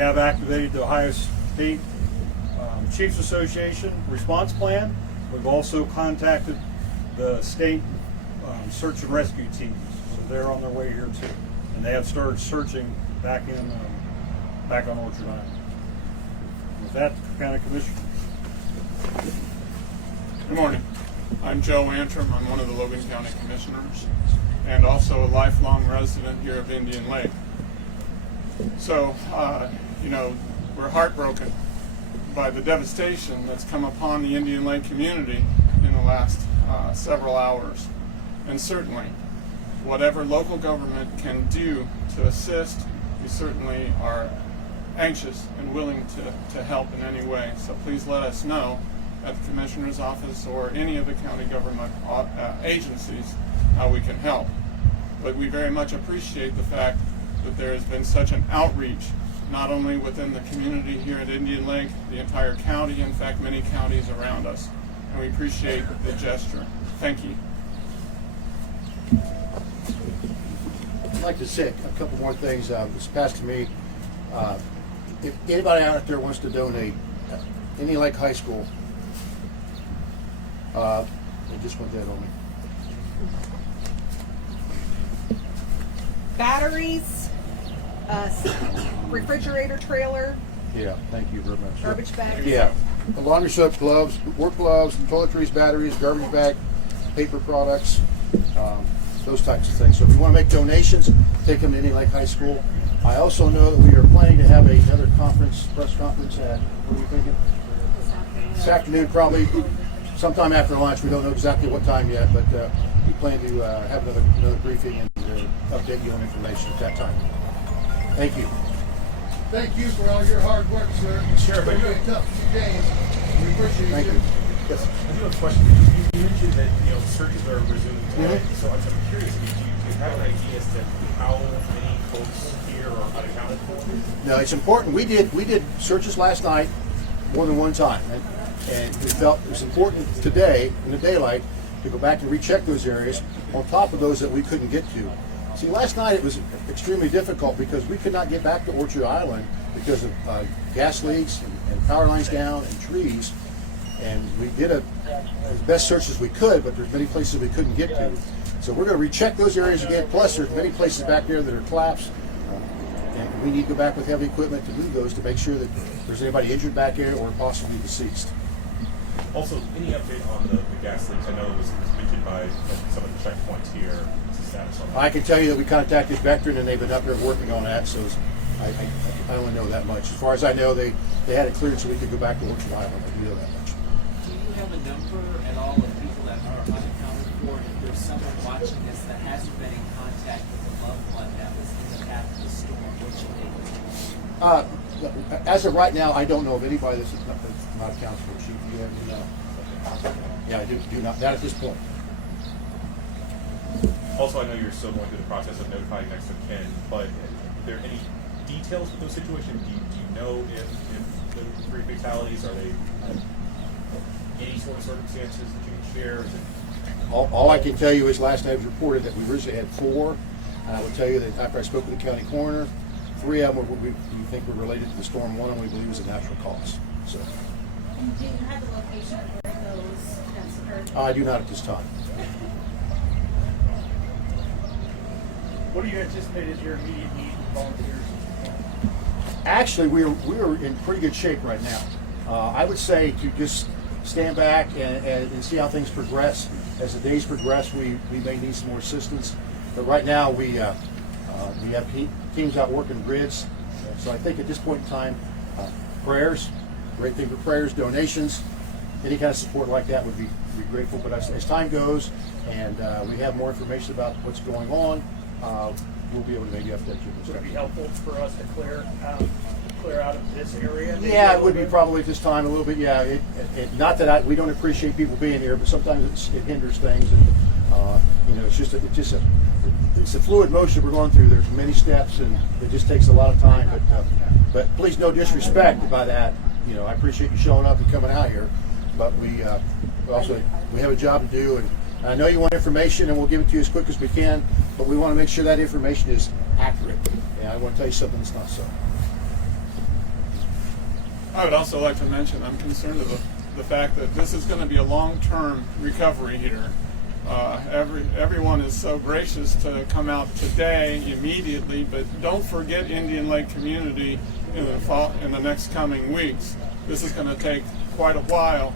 have activated the Ohio State Chiefs Association response plan. We've also contacted the state search and rescue teams, so they're on their way here too, and they have started searching back on Orchard Island. With that, County Commissioner. Good morning. I'm Joe Antrim. I'm one of the Logan County Commissioners and also a lifelong resident here of Indian Lake. So, we're heartbroken by the devastation that's come upon the Indian Lake community in the last several hours. And certainly, whatever local government can do to assist, we certainly are anxious and willing to help in any way. So please let us know at the Commissioner's office or any of the county government agencies how we can help. But we very much appreciate the fact that there has been such an outreach, not only within the community here at Indian Lake, the entire county, in fact many counties around us. And we appreciate the gesture. Thank you. I'd like to say a couple more things. This passed to me. If anybody out there wants to donate, Indian Lake High School, they just went dead on me. Batteries, refrigerator trailer. Yeah, thank you very much. Garbage bags. Yeah, laundry soap, gloves, work gloves, toiletries, batteries, garbage bag, paper products, those types of things. So if you want to make donations, take them to Indian Lake High School. I also know that we are planning to have another press conference at, what are we thinking? This afternoon, probably sometime after lunch. We don't know exactly what time yet, but we plan to have another briefing and update you on information at that time. Thank you. Thank you for all your hard work, sir. Sure, It's been really tough few days. We appreciate Thank you. you. Yes. I do have a question. You mentioned that searches are resuming today. So I'm curious. Do you have an idea as to how many folks here are unaccounted for? No, it's important. We did searches last night more than one time, and we felt it was important today in the daylight to go back and recheck those areas on top of those that we couldn't get to. See, last night it was extremely difficult because we could not get back to Orchard Island because of gas leaks and power lines down and trees. And we did as best search as we could, but there's many places we couldn't get to. So we're going to recheck those areas again. Plus, there's many places back there that are collapsed, and we need to go back with heavy equipment to move those to make sure that there's anybody injured back there or possibly deceased. Also, any update on the gas leaks? I know it was mentioned by some of the checkpoints here. What's the status on that? I can tell you that we contacted Vectren and they've been up there working on that. So I only know that much. As far as I know, they had it cleared so we could go back to Orchard Island. I do know that much. Do you have a number at all of people that are unaccounted for? And if there's someone watching this that hasn't been in contact with a loved one that was in the path of the storm, what should they do? As of right now, I don't know of anybody that's not accounted for. Chief, do you have any? Yeah, I do not. Not at this point. Also, I know you're still going through the process of notifying next of kin, but are there any details with those situations? Do you know if the 3 fatalities, are they any sort of circumstances that you can share? Is it All I can tell you is last night it was reported that we originally had 4, and I will tell you that after I spoke with the county coroner, 3 of them we think were related to the storm. 1 of them we believe was a natural cause. So. And do you have the location where those deaths occurred? I do not at this time. What do you anticipate is your immediate need for volunteers? Actually, we are in pretty good shape right now. I would say to just stand back and see how things progress. As the days progress, we may need some more assistance. But right now, we have teams out working grids. So I think at this point in time, prayers, great thing for prayers, donations, any kind of support like that would be grateful. But as time goes and we have more information about what's going on, we'll be able to maybe update you. Would it be helpful for us to clear out of this area? Yeah, it would be probably at this time a little bit. Yeah, not that we don't appreciate people being here, but sometimes it hinders things. And, it's a fluid motion we're going through. There's many steps, and it just takes a lot of time. But please, no disrespect by that. I appreciate you showing up and coming out here, but we have a job to do, and I know you want information, and we'll give it to you as quick as we can. But we want to make sure that information is accurate. And I want to tell you something that's not so. I would also like to mention I'm concerned of the fact that this is going to be a long-term recovery here. Everyone is so gracious to come out today immediately, but don't forget Indian Lake community in the next coming weeks. This is going to take quite a while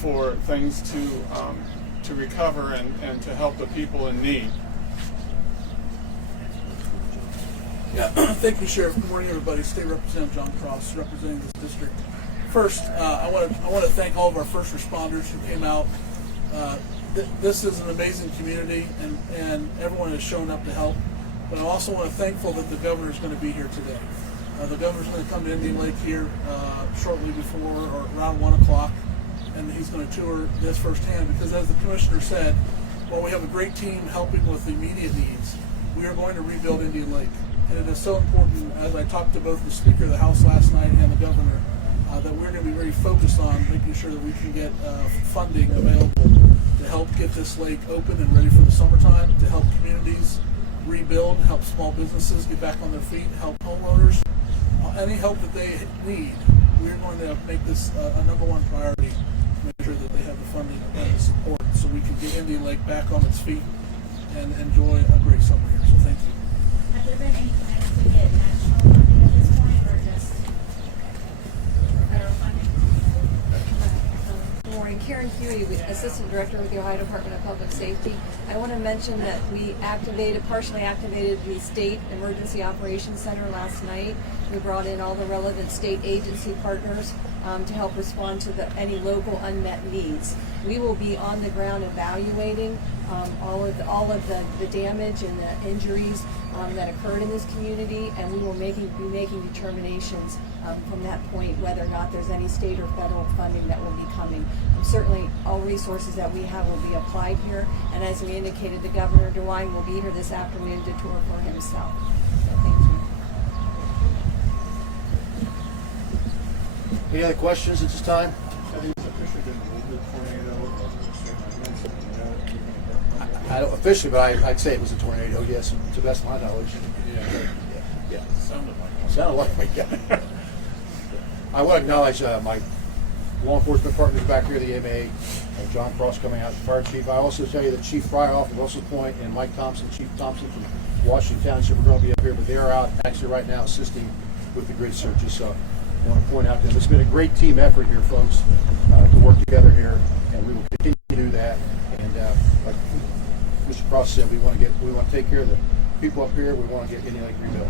for things to recover and to help the people in need. Yeah, thank you, Sheriff. Good morning, everybody. State Representative John Cross, representing this district. First, I want to thank all of our first responders who came out. This is an amazing community, and everyone has shown up to help. But I also want to thankful that the governor is going to be here today. The governor's going to come to Indian Lake here shortly before or around 1 o'clock, and he's going to tour this firsthand. Because as the commissioner said, while we have a great team helping with the immediate needs, we are going to rebuild Indian Lake. And it is so important, as I talked to both the Speaker of the House last night and the Governor, that we're going to be very focused on making sure that we can get funding available to help get this lake open and ready for the summertime, to help communities rebuild, help small businesses get back on their feet, help homeowners. Any help that they need, we're going to make this a number one priority, to make sure that they have the funding and the support so we can get Indian Lake back on its feet and enjoy a great summer here. So thank you. Have there been any plans to get national funding at this point, or just federal funding? Good morning, Karen Huey, Assistant Director with the Ohio Department of Public Safety. I want to mention that we partially activated the State Emergency Operations Center last night. We brought in all the relevant state agency partners to help respond to any local unmet needs. We will be on the ground evaluating all of the damage and the injuries that occurred in this community, and we will be making determinations from that point whether or not there's any state or federal funding that will be coming. Certainly, all resources that we have will be applied here, and as we indicated, the Governor DeWine will be here this afternoon to tour for himself. So thank you. Any other questions at this time? I don't officially, but I'd say it was a tornado, yes, to the best of my knowledge. Yeah. Sounded like me. Yeah. I want to acknowledge my law enforcement partners back here, the MA, John Cross coming out, the fire chief. I also tell you that Chief Fryoff from Russell Point and Mike Thompson, Chief Thompson from Washington Township, are going to be up here, but they're out actually right now assisting with the grid searches. So I want to point out to them, it's been a great team effort here, folks, to work together here, and we will continue to do that. And like Mr. Cross said, we want to take care of the people up here. We want to get Indian Lake rebuilt.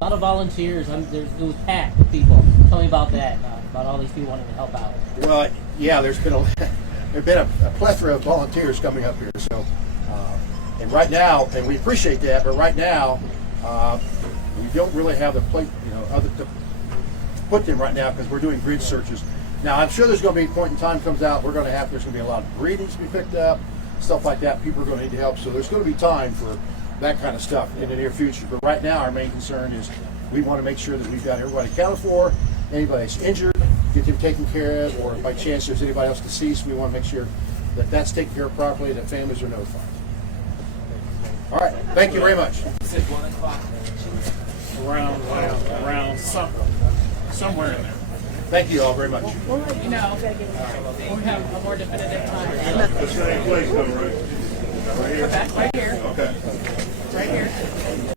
A lot of volunteers. It was packed with people. Tell me about that. About all these people wanting to help out. Well, yeah, there's been a plethora of volunteers coming up here. So, and right now, and we appreciate that, but right now, we don't really have the plate, other to put them right now because we're doing grid searches. Now, I'm sure there's going to be a point in time comes out there's going to be a lot of breathings to be picked up, stuff like that. People are going to need help, so there's going to be time for that kind of stuff in the near future. But right now, our main concern is we want to make sure that we've got everybody accounted for. Anybody that's injured, get them taken care of, or by chance there's anybody else deceased, we want to make sure that that's taken care of properly, that families are notified. All right, thank you very much. Said 1 o'clock. Around somewhere in there. Thank you all very much. We'll let you know when we have a more definitive time. What's the name place, though, right? We're back right here. Okay. Right here.